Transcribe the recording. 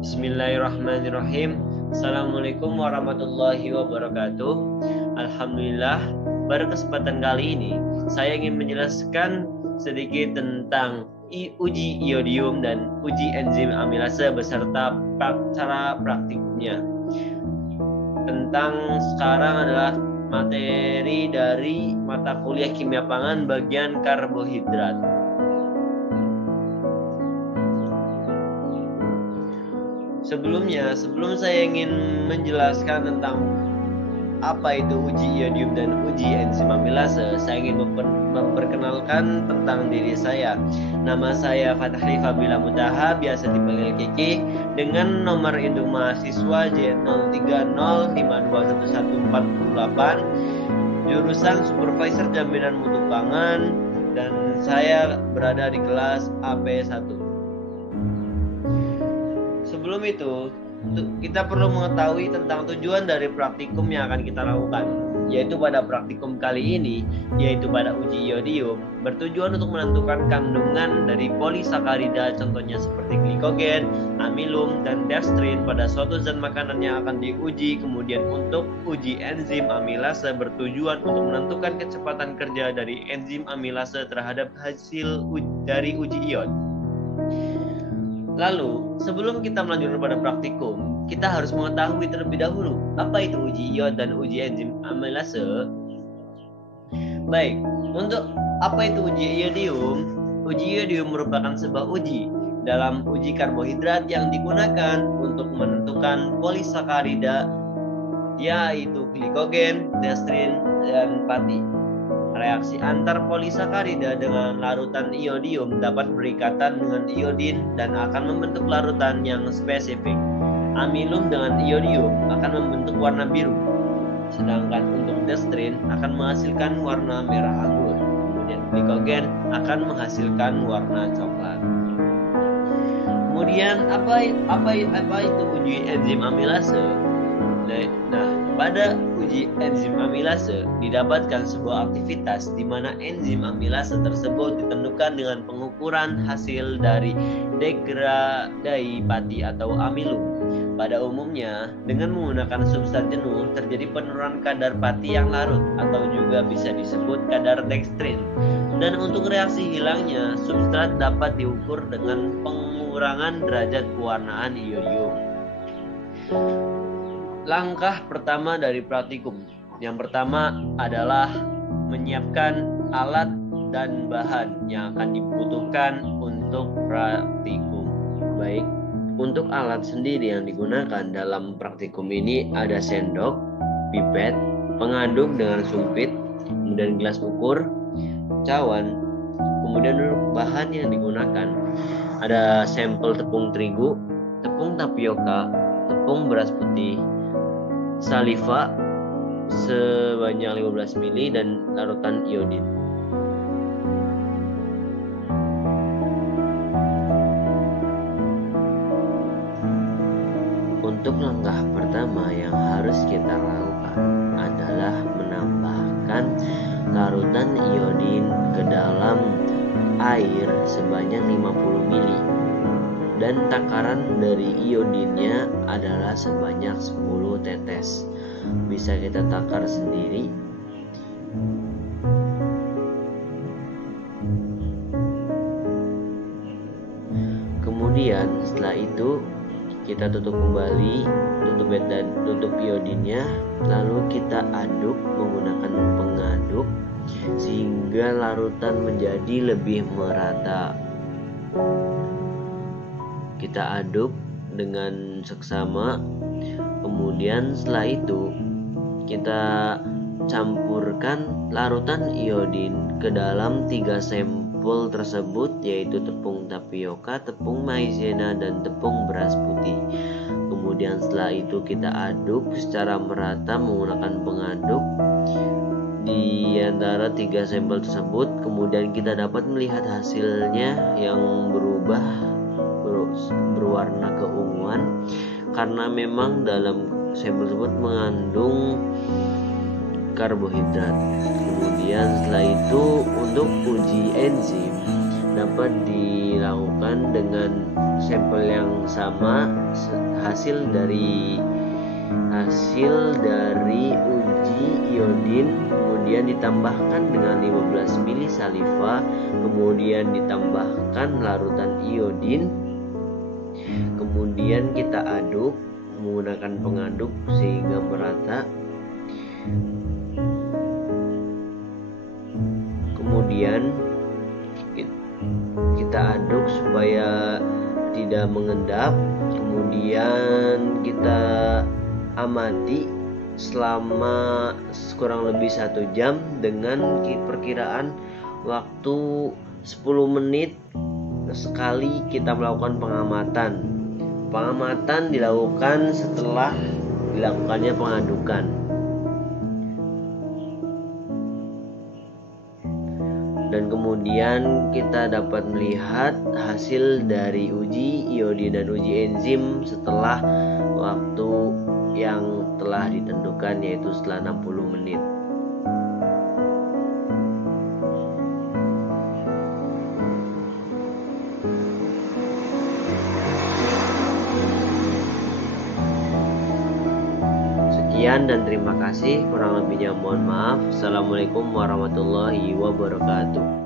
Bismillahirrahmanirrahim. Assalamualaikum warahmatullahi wabarakatuh. Alhamdulillah, pada kesempatan kali ini saya ingin menjelaskan sedikit tentang uji iodium dan uji enzim amilase beserta cara praktiknya. Tentang sekarang adalah materi dari mata kuliah kimia pangan bagian karbohidrat. Sebelum saya ingin menjelaskan tentang apa itu uji iodium dan uji enzim amilase, saya ingin memperkenalkan tentang diri saya. Nama saya Fathri Fabila Mutaha, biasa dipanggil Kiki, dengan nomor induk mahasiswa J0305211148, jurusan Supervisor Jaminan Mutu Pangan, dan saya berada di kelas AP1. Sebelum itu, kita perlu mengetahui tentang tujuan dari praktikum yang akan kita lakukan, yaitu pada praktikum kali ini, yaitu pada uji iodium, bertujuan untuk menentukan kandungan dari polisakarida, contohnya seperti glikogen, amilum, dan dextrin pada suatu zat makanan yang akan diuji. Kemudian untuk uji enzim amilase bertujuan untuk menentukan kecepatan kerja dari enzim amilase terhadap hasil dari uji iod. Lalu, sebelum kita melanjutkan pada praktikum, kita harus mengetahui terlebih dahulu apa itu uji iod dan uji enzim amilase. Baik, untuk apa itu uji iodium? Uji iodium merupakan sebuah uji dalam uji karbohidrat yang digunakan untuk menentukan polisakarida, yaitu glikogen, dextrin, dan pati. Reaksi antar polisakarida dengan larutan iodium dapat berikatan dengan iodin dan akan membentuk larutan yang spesifik. Amilum dengan iodium akan membentuk warna biru, sedangkan untuk dextrin akan menghasilkan warna merah anggur. Kemudian glikogen akan menghasilkan warna coklat. Kemudian apa itu uji enzim amilase? Nah, pada uji enzim amilase didapatkan sebuah aktivitas di mana enzim amilase tersebut ditentukan dengan pengukuran hasil dari degradasi pati atau amilum. Pada umumnya, dengan menggunakan substrat jenuh terjadi penurunan kadar pati yang larut atau juga bisa disebut kadar dextrin. Dan untuk reaksi hilangnya, substrat dapat diukur dengan pengurangan derajat pewarnaan iodium. Langkah pertama dari praktikum. Yang pertama adalah menyiapkan alat dan bahan yang akan dibutuhkan untuk praktikum. Baik, untuk alat sendiri yang digunakan dalam praktikum ini ada sendok, pipet, pengaduk dengan sumpit, kemudian gelas ukur, cawan. Kemudian untuk bahan yang digunakan ada sampel tepung terigu, tepung tapioka, tepung beras putih, saliva sebanyak 15 ml dan larutan iodin. Untuk langkah pertama yang harus kita lakukan adalah menambahkan larutan iodin ke dalam air sebanyak 50 ml. Dan takaran dari iodinnya adalah sebanyak 10 tetes. Bisa kita takar sendiri. Kemudian setelah itu kita tutup kembali, tutup iodinnya, lalu kita aduk menggunakan pengaduk sehingga larutan menjadi lebih merata. Kita aduk dengan seksama. Kemudian setelah itu kita campurkan larutan iodin ke dalam 3 sampel tersebut, yaitu tepung tapioka, tepung maizena, dan tepung beras putih. Kemudian setelah itu kita aduk secara merata menggunakan pengaduk di antara 3 sampel tersebut. Kemudian kita dapat melihat hasilnya yang berwarna keunguan karena memang dalam sampel tersebut mengandung karbohidrat. Kemudian setelah itu untuk uji enzim dapat dilakukan dengan sampel yang sama. Hasil dari uji iodin kemudian ditambahkan dengan 15 ml saliva, kemudian ditambahkan larutan iodin, kemudian kita aduk menggunakan pengaduk sehingga merata. Kemudian kita aduk supaya tidak mengendap. Kemudian kita amati selama kurang lebih 1 jam dengan perkiraan waktu 10 menit sekali kita melakukan pengamatan. Pengamatan dilakukan setelah dilakukannya pengadukan. Dan kemudian kita dapat melihat hasil dari uji iodin dan uji enzim setelah waktu yang telah ditentukan, yaitu setelah 60 menit. Sekian dan terima kasih, kurang lebihnya mohon maaf. Assalamualaikum warahmatullahi wabarakatuh.